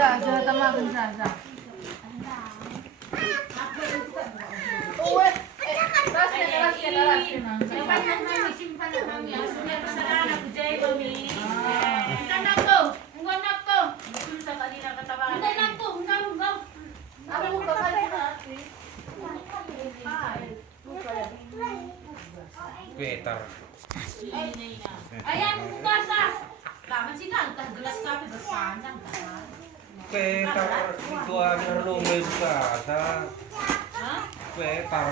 Jangan tamakan saja. Peter. Ayan, bukas ah. Laman sih kan, gelas kafe berpanjang kan. Peter itu ada lomba juga, Hah? Peter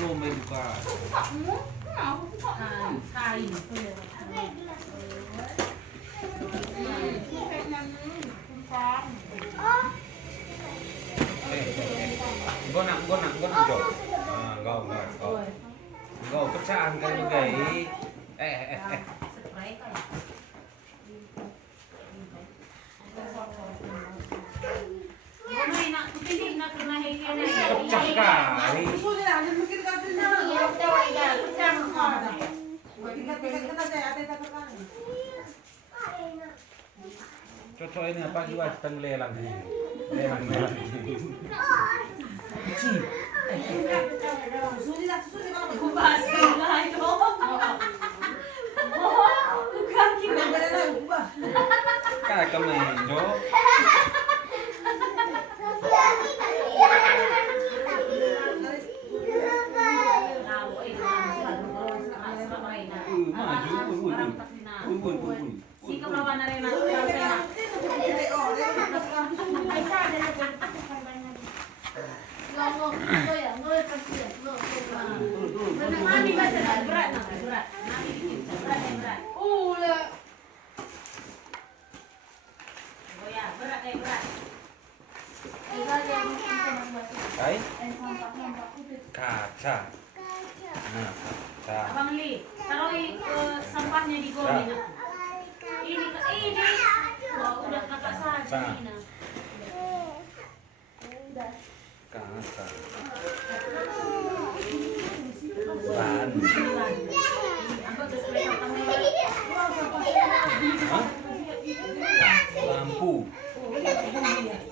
lomba juga. Kamu? Kenapa buka? Kain. Gue nak jawab. Kau pecahan kan guys. Spray kayak. Pecah kali. Cocok ini apa juga kita lelang nih. Lelang. Kayak kemenjo. Sikap lawan arena. Hai. Kaca. Nah, kaca. Abang Li, taruh sampahnya di gol ini. Ini. Wah, udah kakak saja ini. Kaca. Ban. Lampu.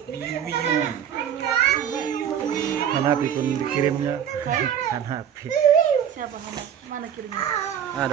Biu-biu. Hanapi pun dikirimnya. Hanapi. Siapa Hana? Mana kirimnya? Ada